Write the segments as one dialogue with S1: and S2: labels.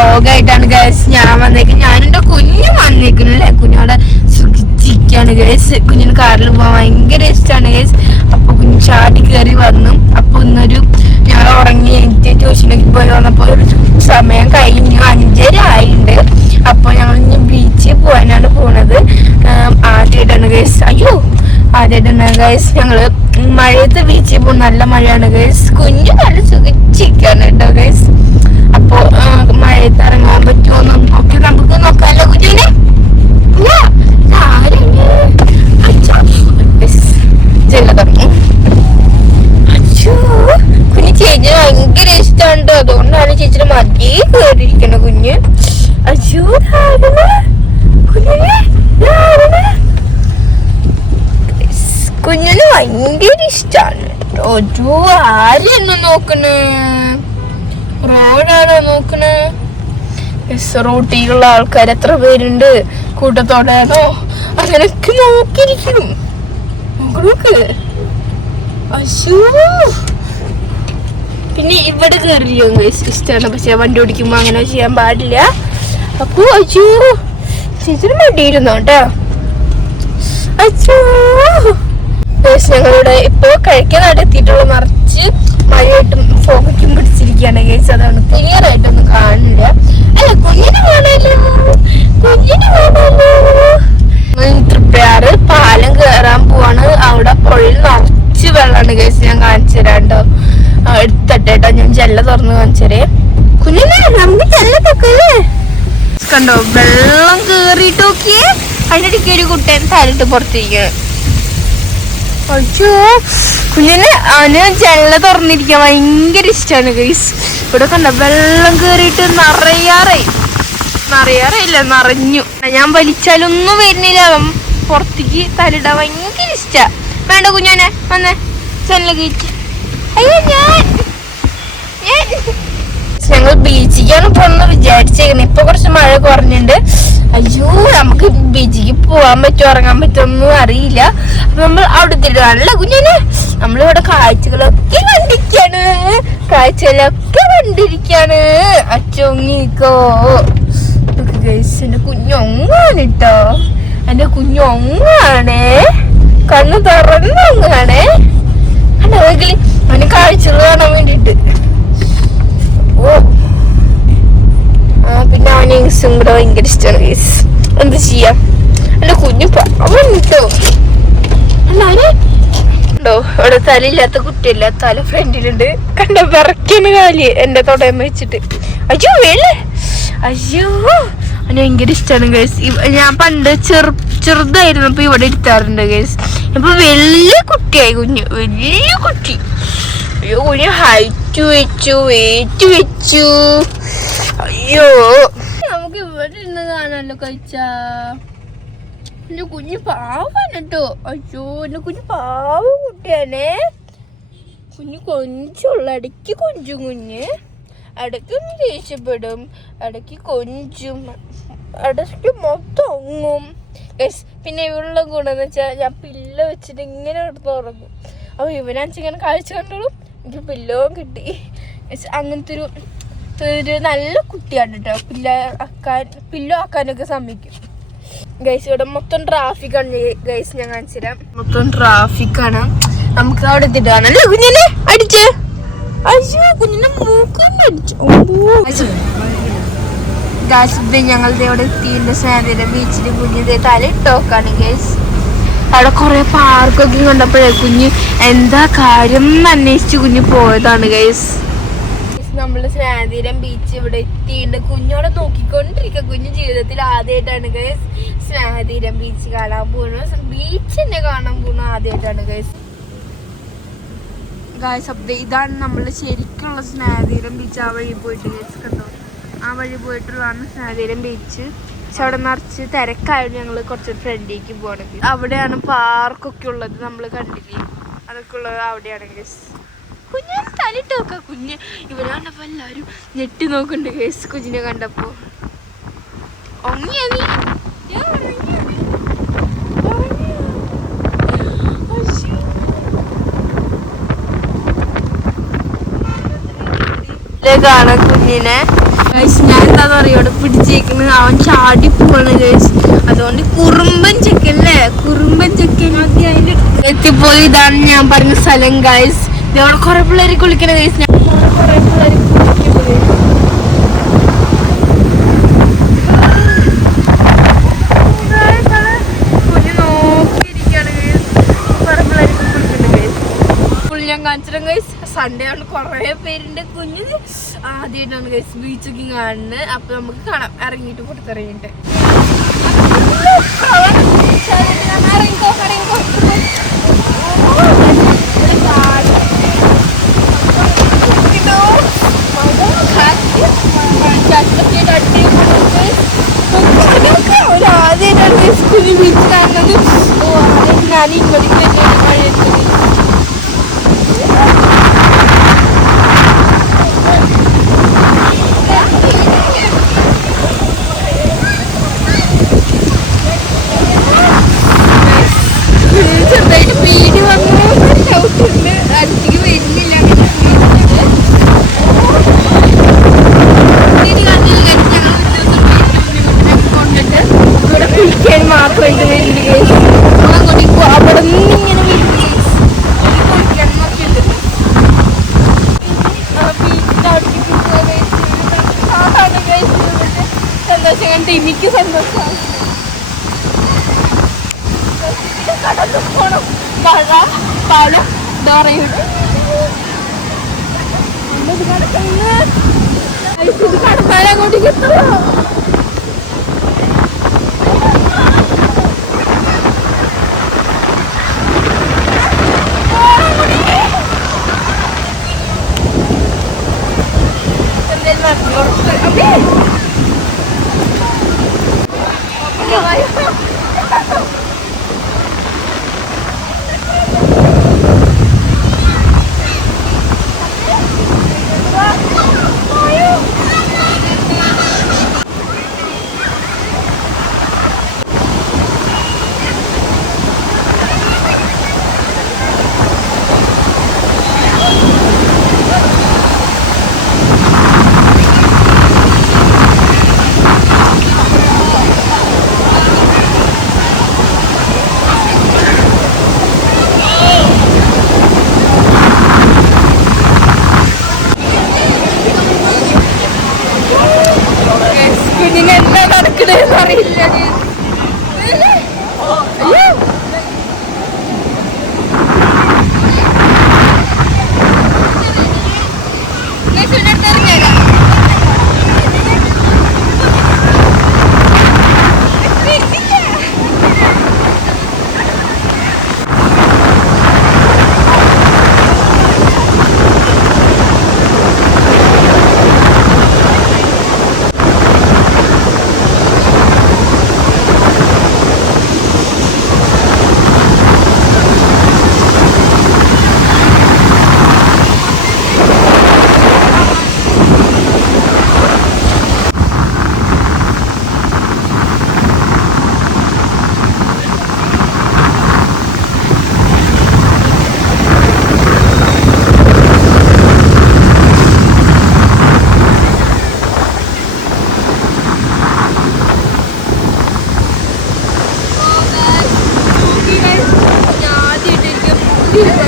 S1: വ്ളോഗായിട്ടാണ് guys ഞാൻ വന്നേക്കുന്നത് എന്റെ കുഞ്ഞു വന്നേക്കുന്നില്ലേ കുഞ്ഞോടെ സുഖിച്ചിരിക്കാണ് ഗൈസ് കുഞ്ഞിന് കാറിൽ പോകാൻ ഭയങ്കര ഇഷ്ടമാണ് ഗൈസ് അപ്പൊ കുഞ്ഞ് ചാടി കയറി വന്നു. അപ്പൊ ഇന്നൊരു ഞാൻ ഉറങ്ങി എനിക്ക് ട്യൂഷനൊക്കെ പോയി വന്നപ്പോ ഒരു സമയം കഴിഞ്ഞു. അഞ്ചര ആയിട്ടുണ്ട് അപ്പൊ ഞങ്ങൾ ഇനി ബീച്ചിൽ പോകാനാണ് പോണത്. ആദ്യമായിട്ടാണ് ഗൈസ് അയ്യോ ആദ്യമായിട്ടാണ് ഗൈസ് ഞങ്ങൾ മഴയത്ത് ബീച്ചിൽ പോകും നല്ല മഴയാണ് ഗൈസ് കുഞ്ഞു നല്ല സുഖിച്ചിരിക്കാണ് കേട്ടോ ഗൈസ് മഴയത്ത് ഇറങ്ങാൻ പറ്റുമോ ഒക്കെ നമുക്ക് നോക്കാമല്ലോ കുഞ്ഞിനെ ചേച്ചിന് ഭയങ്കര ഇഷ്ടമാണ് ട്ടോ. അതുകൊണ്ടാണ് ചേച്ചിയുടെ മതി കേറിയിരിക്കണ കുഞ്ഞ് ഇതാരാണ്? കുഞ്ഞിനെ ഭയങ്കര ഇഷ്ടമാണ് ഒരു ആരെന്നെ നോക്കണേ റോഡാണോ നോക്കണേ? റോട്ടിലുള്ള ആൾക്കാർ എത്ര പേരുണ്ട്? കൂട്ടത്തോടെയാണോ? അങ്ങനൊക്കെ നോക്കിയിരിക്കണം പിന്നെ ഇവിടെ കയറിയോ ഇഷ്ടമാണ് പക്ഷെ വണ്ടി ഓടിക്കുമ്പോ അങ്ങനെ ചെയ്യാൻ പാടില്ല. അപ്പൊ അച്ഛോ ചേച്ചിന് മടിയിരുന്നു കേട്ടോ അച്ഛോ ഞങ്ങളിവിടെ ഇപ്പൊ കഴിക്കാനായിട്ട് എത്തിയിട്ടുള്ള നിറച്ച് മഴയായിട്ടും ഫോക്കറ്റും പിടിച്ചിരിക്കുകയാണ് ഗൈസ്. അതാണ് ക്ലിയർ ആയിട്ടൊന്നും കാണില്ല അല്ല കുഞ്ഞിനെ കാണാലോ കുഞ്ഞിനെ കാണാലോ തൃപ്പയാറ് പാലം കയറാൻ പോവാണ്. അവിടെ പുഴയിൽ നിറച്ച് വെള്ളമാണ് ഗൈസ്. ഞാൻ കാണിച്ചു തരാണ്ടോ എടുത്തട്ടേട്ടോ ഞാൻ ജല്ല തുറന്ന് കാണിച്ചു തരേ. കുഞ്ഞിനെ നമുക്ക് ജെല്ല കണ്ടോ? വെള്ളം കേറിയിട്ട് നോക്കിയേ അതിനിടയ്ക്ക് ഒരു കുട്ടൻ തലിട്ട് പുറത്തേക്കാണ് അയ്യോ കുഞ്ഞിന് അവന് ജനല തുറന്നിരിക്കാൻ ഭയങ്കര ഇഷ്ടമാണ് ഗൈസ് ഇവിടെ കണ്ട വെള്ളം കേറിയിട്ട് നിറയാറായി നിറയാറില്ല നിറഞ്ഞു. ഞാൻ വലിച്ചാലൊന്നും വരുന്നില്ല. അവൻ പുറത്തേക്ക് തലിടാൻ ഭയങ്കര ഇഷ്ടാ. വേണ്ട കുഞ്ഞാനെ വന്നേ. ജനല കയറ്റി. അയ്യോ ഞാൻ. ഞങ്ങൾ ബീച്ചിക്കാണ് പോണെന്ന് വിചാരിച്ചേക്കുന്നത് ഇപ്പൊ കുറച്ച് മഴ കുറഞ്ഞിട്ടുണ്ട് അയ്യോ നമുക്ക് ബീച്ചിക്ക് പോവാൻ പറ്റുമോ? ഇറങ്ങാൻ പറ്റുമോ ഒന്നും അറിയില്ല. അപ്പൊ നമ്മൾ അവിടെ നല്ല കുഞ്ഞിനെ. നമ്മളിവിടെ കാഴ്ചകളൊക്കെ കണ്ടിരിക്കാണ്. കാഴ്ചകളൊക്കെ കണ്ടിരിക്കാണ്. അച്ചൊങ്ങിക്കോ. എന്റെ കുഞ്ഞൊങ്ങാണ് കേട്ടോ എന്റെ കുഞ്ഞൊങ്ങാണേ കണ്ണ് തുറന്നൊങ്ങാണേ അല്ല അവന് കാഴ്ചകൾ കാണാൻ വേണ്ടിട്ട് ഓ പിന്നെ അവന് ഇംഗ്ലീഷും കൂടെ ഭയങ്കര ഇഷ്ടമാണ് ഗീസ്. എന്ത് ചെയ്യാ? എന്റെ കുഞ്ഞു അവൻ കേട്ടോ ഉണ്ടോ? അവിടെ തലയില്ലാത്ത കുട്ടിയല്ല? തല ഫ്രണ്ടിലുണ്ട്. കണ്ട വിറക്കാണ് കാലി എന്റെ തൊടയം വെച്ചിട്ട്. അയ്യോ വേളേ അയ്യോ അവന് ഭയങ്കര ഇഷ്ടമാണ് ഗേസ്. ഞാൻ പണ്ട് ചെറു ചെറുതായിരുന്നപ്പോ ഇവിടെ ഇരുത്താറുണ്ട് ഗേസ്. ഇപ്പൊ വലിയ കുട്ടിയായി കുഞ്ഞു. വലിയ കുട്ടി. അയ്യോ കുഞ്ഞു ഹൈറ്റ് വെച്ചു വെയിറ്റ് വെച്ചു. അയ്യോ. നമുക്ക് ഇവിടെ ഇരുന്ന് കാണാല്ലോ കഴിച്ച. എന്റെ കുഞ്ഞ് പാവാണ് കേട്ടോ. അയ്യോ എന്റെ കുഞ്ഞ് പാവ കുട്ടിയാണേ. കുഞ്ഞു കൊഞ്ചുള്ള ഇടയ്ക്ക് കൊഞ്ചും കുഞ്ഞ്. ഇടയ്ക്ക് ഒന്ന് ദേഷ്യപ്പെടും. ഇടയ്ക്ക് കൊഞ്ചും. ഇടയ്ക്ക് മൊത്തം ഒങ്ങും പിന്നെ ഇവളുടെ ഗുണമെന്ന് വെച്ചാൽ ഞാൻ പില്ല വെച്ചിട്ട് ഇങ്ങനെ എടുത്ത് ഉറങ്ങും. അപ്പോൾ ഇവനാച്ച് ഇങ്ങനെ കാഴ്ച കണ്ടോളും. എനിക്ക് പില്ലവും കിട്ടി. അങ്ങനത്തെ ഒരു ഒരു നല്ല കുട്ടിയാണ് കേട്ടോ പില്ല ആക്കാൻ പില്ലോ ആക്കാനൊക്കെ സമ്മതിക്കും. ഗൈസ് ഇവിടെ മൊത്തം ട്രാഫിക് ആണ്. ഗൈസ് ഞാൻ കാണിച്ചുതരാം മൊത്തം ട്രാഫിക് ആണ്. നമുക്ക് അവിടെ എത്തിട്ടാണല്ലേ കുഞ്ഞിനെ? അടിച്ച്. അയ്യോ കുഞ്ഞിനെ മൂക്കം അടിച്ചു. ഞങ്ങളുടെ അവിടെ എത്തിയിട്ടുണ്ട്. സ്വാതന്ത്ര്യ ബീച്ചിൽ കുഞ്ഞിത് തലയിട്ടോക്കാണ് ഗൈസ് അവിടെ കുറെ പാർക്കൊക്കെ കണ്ടപ്പോഴേ കുഞ്ഞ് എന്താ കാര്യം എന്ന് അന്വേഷിച്ച് കുഞ്ഞ് പോയതാണ് ഗൈസ് നമ്മൾ സ്നാതിരം ബീച്ച് ഇവിടെ എത്തിയിട്ടുണ്ട്. കുഞ്ഞോടെ നോക്കിക്കൊണ്ടിരിക്കുക കുഞ്ഞു ജീവിതത്തിൽ ആദ്യമായിട്ടാണ് ഗൈസ് സ്നാതിരം ബീച്ച് കാണാൻ പോകുന്നത്. ബീച്ച് തന്നെ കാണാൻ പോകുന്നത് ആദ്യമായിട്ടാണ് ഗൈസ് ഗായ്സ് ഇതാണ് നമ്മൾ ശരിക്കുള്ള സ്നാതിരം ബീച്ച് ആ വഴി പോയിട്ട് ഗൈസ് കണ്ടോ? ആ വഴി പോയിട്ടുള്ളതാണ് സ്നാതിരം ബീച്ച് പക്ഷെ അവിടെ നിറച്ച് തിരക്കായിരുന്നു ഞങ്ങൾ കുറച്ച് ഫ്രണ്ടിലേക്ക് പോകണത് അവിടെയാണ് പാർക്കൊക്കെ ഉള്ളത്. നമ്മൾ കണ്ടില്ലേ? അതൊക്കെ ഉള്ളത് അവിടെയാണ് ഗൈസ് കുഞ്ഞിനെ തലിട്ട് നോക്കാം കുഞ്ഞ്. ഇവനെ കണ്ടപ്പോ എല്ലാരും ഞെട്ടി നോക്കുന്നുണ്ട് കേസ് കുഞ്ഞിനെ കണ്ടപ്പോ. ഒങ്ങിയ നീ? അശ്ശോ. കുഞ്ഞിനെ. ഞാൻ എന്താ പറയുക പിടിച്ചേക്കുന്നത് അവൻ ചാടി പോണ ഗൈസ്. അതുകൊണ്ട് കുറുമ്പൻ ചെക്കല്ലേ കുറുമ്പൻ ചെക്കൻ എത്തിപ്പോയി. ഇതാണ് ഞാൻ പറഞ്ഞ സ്ഥലം ഗൈസ്. ഇതവിടെ കുറെ പിള്ളേർ കുളിക്കണ കേസ് ഞാൻ ഗൈസ് സൺഡേ ആണ് കുറേ പേരുണ്ട് കുഞ്ഞു. ആദ്യമായിട്ടാണ് ഗൈസ് ബീച്ചൊക്കെ കാണുന്നത്. അപ്പൊ നമുക്ക് കാണാം. ഇറങ്ങിയിട്ട് പുറത്തിറങ്ങിയിട്ട് ഇറങ്ങിക്കോ ഒരാദ്യമായിട്ടാണ് കുഞ്ഞ് ബീച്ച് കാണുന്നത് ഓ ഞാൻ ഇങ്ങോട്ട് മഴയത്ത് ചെറുതായിട്ട് 안
S2: 되겠어요. sorriso,
S1: Yeah.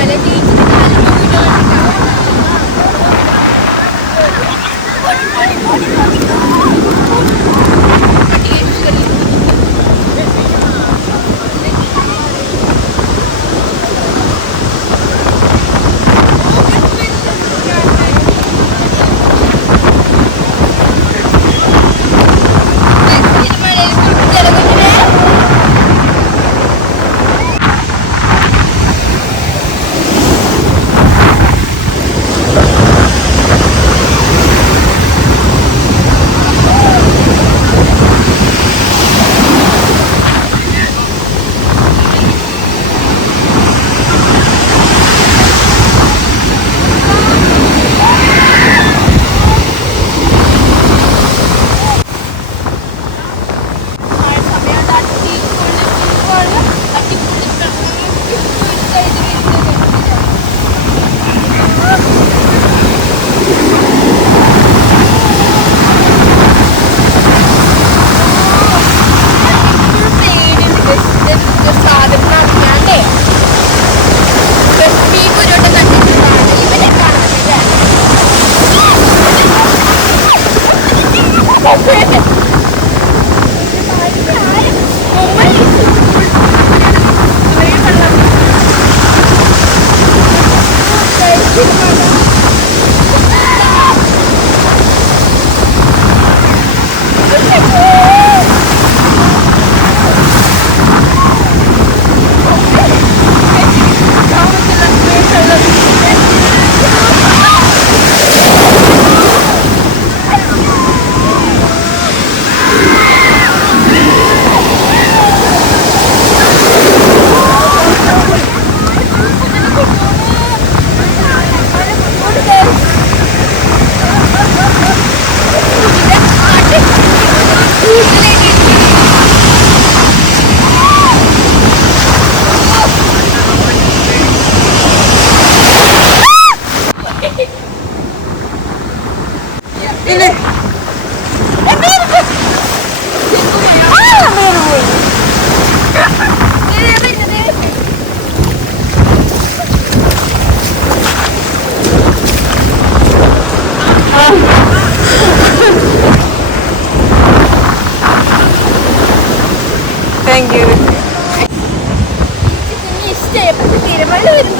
S1: പക്ഷെ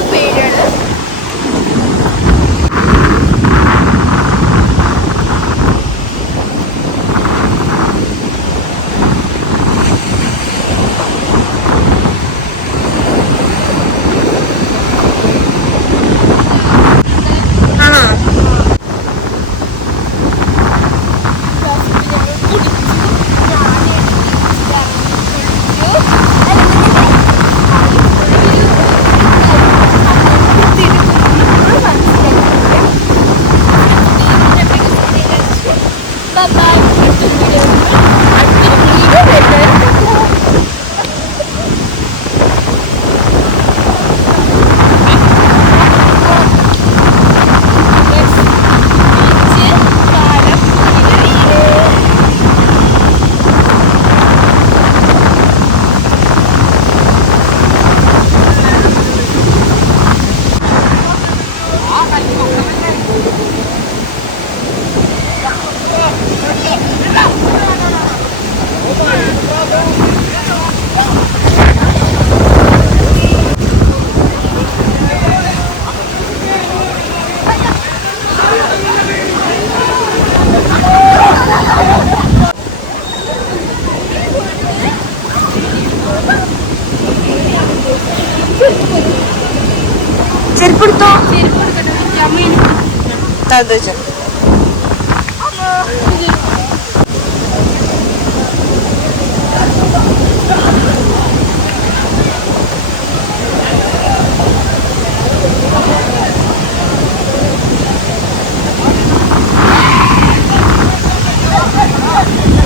S1: ചെരുപ്പ് എടുത്തോ
S2: അത് Oh,